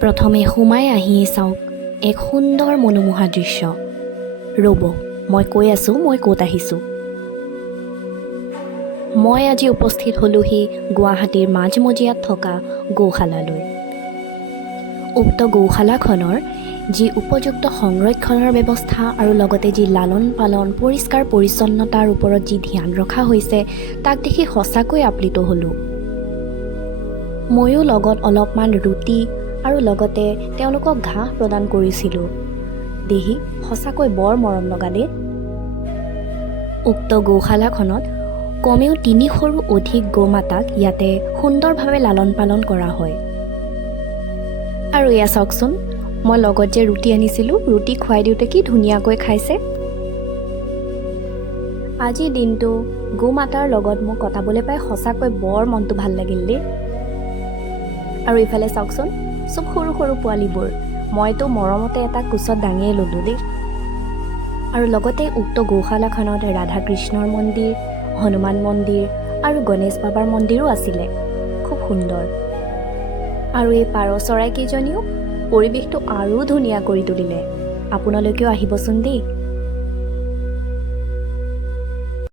প্ৰথমে সোমাই আহিয়ে চাওক এক সুন্দৰ মনোমোহা দৃশ্য। ৰ'ব, মই কৈ আছোঁ মই ক'ত আহিছোঁ। মই আজি উপস্থিত হ'লোহি গুৱাহাটীৰ মাজমজিয়াত থকা গৌশালালৈ। উক্ত গৌশালাখনৰ যি উপযুক্ত সংৰক্ষণৰ ব্যৱস্থা আৰু লগতে যি লালন পালন পৰিষ্কাৰ পৰিচ্ছন্নতাৰ ওপৰত যি ধ্যান ৰখা হৈছে তাক দেখি সঁচাকৈ আপ্লুত হ'লোঁ। ময়ো লগত অলপমান ৰুটি আৰু লগতে তেওঁলোকক ঘাঁহ প্ৰদান কৰিছিলোঁ। দেহি সঁচাকৈ বৰ মৰম লগা দেই। উক্ত গৌশালাখনত কমেও ৩০০ৰো অধিক গৌমাতাক ইয়াতে সুন্দৰভাৱে লালন পালন কৰা হয়। আৰু এয়া চাওকচোন, মই লগত যে ৰুটি আনিছিলোঁ, ৰুটি খুৱাই দিওঁতে কি ধুনীয়াকৈ খাইছে। আজিৰ দিনটো গৌমাতাৰ লগত মোক কটাবলৈ পাই সঁচাকৈ বৰ মনটো ভাল লাগিল দেই। আৰু ইফালে চাওকচোন, চব সৰু সৰু পোৱালীবোৰ মইতো মৰমতে এটা কোচত দাঙিয়ে ল'লোঁ দেই। আৰু লগতে উক্ত গৌশালাখনত ৰাধা কৃষ্ণৰ মন্দিৰ, হনুমান মন্দিৰ আৰু গণেশ বাবাৰ মন্দিৰো আছিলে। খুব সুন্দৰ। আৰু এই পাৰ চৰাইকেইজনীও পৰিৱেশটো আৰু ধুনীয়া কৰি তুলিলে। আপোনালোকেও আহিবচোন দেই।